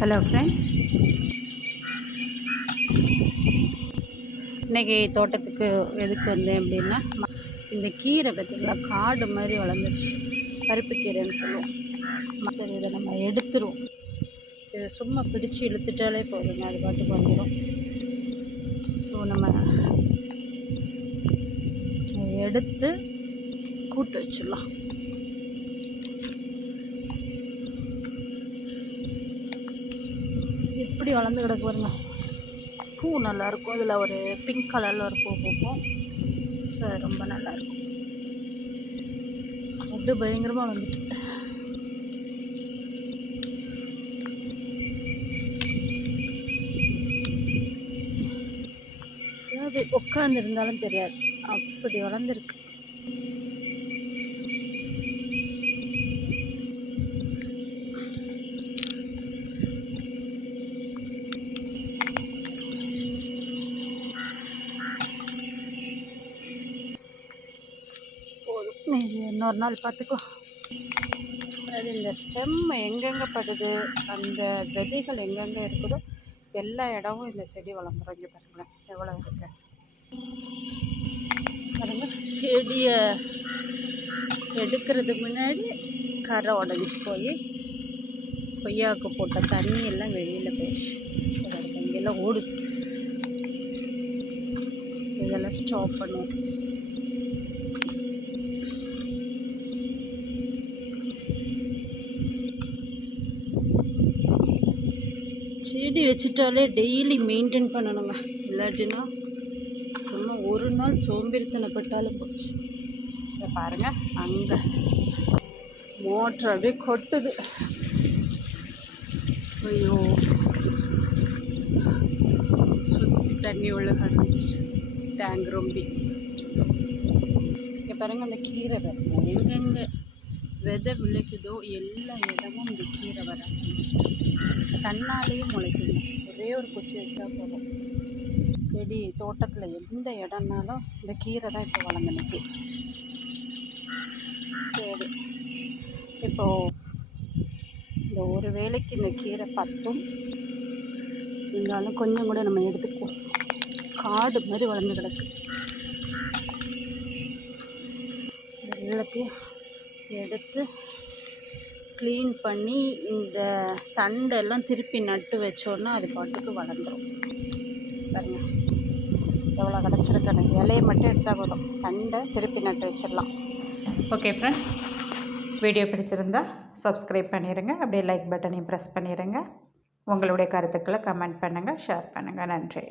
Hello friends இன்றைக்கி தோட்டத்துக்கு எதுக்கு வந்தேன் அப்படின்னா ம- இந்த கீரை பார்த்திங்களா? காடு மாதிரி வளர்ந்துருச்சு. கருப்பு கீரைன்னு சொல்லுவோம். சரி இதை நம்ம எடுத்துருவோம். சரி சும்மா பிடிச்சி இழுத்துட்டாலே போதுங்க. அது பாட்டுக்கு வந்துடும் ஸோ நம்ம எடுத்து கூட்டு வச்சிடலாம். எப்படி வளர்ந்து கிடக்கு பாருங்க. பூ நல்லாயிருக்கும். இதில் ஒரு பிங்க் கலரில் ஒரு பூ பூக்கும். ஸோ ரொம்ப நல்லா இருக்கும் அப்படியே பயங்கரமாக வந்துட்டு உட்காந்துருந்தாலும் தெரியாது. அப்படி வளர்ந்துருக்கு. போதும். மீதி இன்னொரு நாள் பார்த்துக்கலாம். அது இந்த ஸ்டெம் எங்கெங்கே படுது அந்த விதைகள் எங்கெங்கே இருக்குதோ எல்லா இடமும் இந்த செடி வளர்ந்துரும் இங்கே பாருங்களேன். எவ்வளோ இருக்கு. பாருங்க செடியை எடுக்கிறதுக்கு முன்னாடி கரை உடஞ்சி போய் கொய்யாவுக்கு போட்ட தண்ணி எல்லாம் வெளியில் போயிடுச்சு. இங்கெல்லாம் ஓடுது. இதெல்லாம் ஸ்டாப் பண்ணுவோம் செடி வச்சுட்டாலே டெய்லி மெயின்டைன் பண்ணணுங்க. இல்லாட்டினா சும்மா ஒரு நாள் சோம்பேறித்தனப்பட்டாலும் போச்சு. இதை பாருங்கள் அங்கே மோட்ரு அப்படியே கொட்டுது. ஐயோ. சுற்றி தண்ணி உள்ள ஆரம்பிச்சிட்டு டேங்க் ரொம்பி. இங்கே பாருங்கள் அந்த கீரை பாருங்க. எங்கெங்கே விதை விளைக்குதோ எல்லா இடமும் இந்த கீரை வர தன்னாலேயும் தன்னாலேயே முளைக்குங்க ஒரே ஒரு குச்சி வச்சா போதும். செடி தோட்டத்தில் எந்த இடம்னாலும் இந்த கீரை தான் இப்போ வளர்ந்து சரி. இப்போது இந்த ஒரு வேளைக்கு இந்த கீரை பத்தும். இருந்தாலும் கொஞ்சம் கூட நம்ம எடுத்துக்குவோம் காடு மாதிரி வளர்ந்து கிடக்கு. எல்லாத்தையும் எடுத்து க்ளீன் பண்ணி இந்த தண்டெல்லாம் திருப்பி நட்டு வச்சோன்னா அது பாட்டுக்கு வளர்ந்துடும் பாருங்க. எவ்வளோ கிடச்சிருக்கணும் இலையை மட்டும் எடுத்தால் போதும். தண்டை திருப்பி நட்டு வச்சிடலாம். ஓகே ஃப்ரெண்ட்ஸ் வீடியோ பிடிச்சிருந்தா சப்ஸ்கிரைப் பண்ணிடுங்க அப்படியே லைக் பட்டனையும் ப்ரெஸ் பண்ணிடுங்க உங்களுடைய கருத்துக்களை கமெண்ட் பண்ணுங்கள் ஷேர் பண்ணுங்கள் நன்றி.